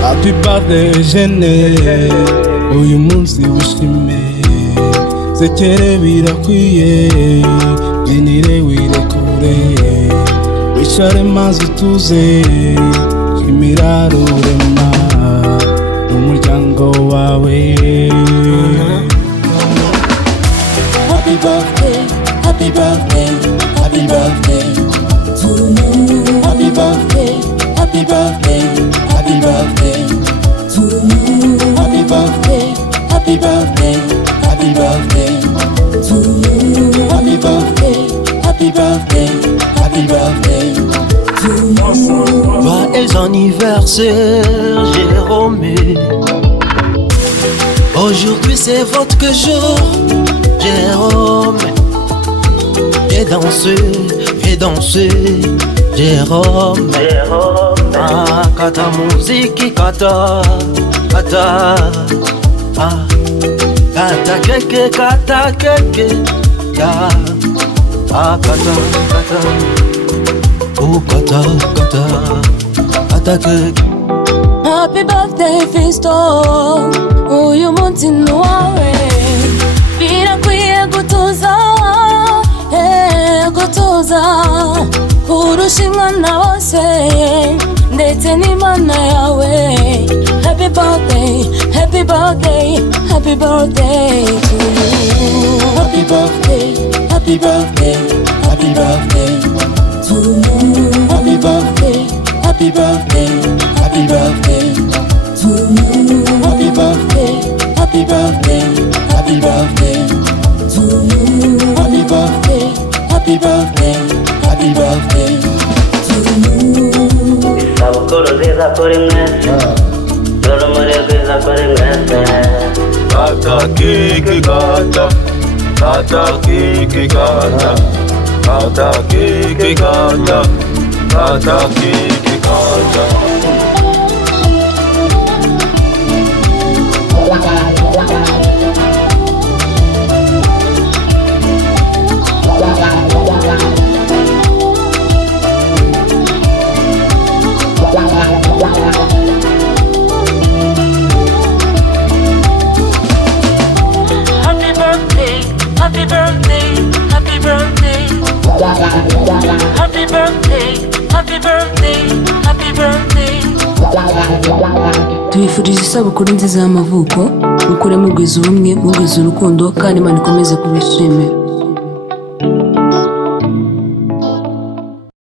Happy birthday Jene, uyu munsi wishime, zekere birakwiye, byinire wirekure, wicare maze utuze, shimira rurema umuryango wawe. Happy birthday, happy birthday, happy birthday to you. Happy birthday, happy birthday, happy birthday to you. Happy birthday, happy birthday, happy birthday to you. Happy birthday, happy birthday, happy birthday to you. Joyeux anniversaire Jérôme, aujourd'hui c'est votre jour Jérôme. Viens danser Jérôme. Ah, kata muziki kata ah, kata keke ya ah, kata oh kata keke. Happy birthday Fisto, uyu munsi nuwawe, birakwiye gutuza, gutuza kurushinga na bose ndetse n'Imana yawe. Happy birthday, happy birthday, happy birthday to you. Happy birthday, happy birthday, happy birthday to you. Happy birthday, happy birthday, happy birthday to you. Happy birthday, happy birthday, happy birthday to you. Happy birthday, happy birthday, happy birthday to you. Isabukuru nziza kuri mwese, n'urumuri rwiza kuri mwese. Kata keke kata, kata keke kata, kata keke kata, kata keke kata. Happy birthday, happy birthday, happy birthday, happy birthday, happy birthday. Tubifurije isabukuru nziza y'amavuko, mukure mugwiza ubumwe, mugwiza urukundo, kandi Imana ikomeze kubishimira.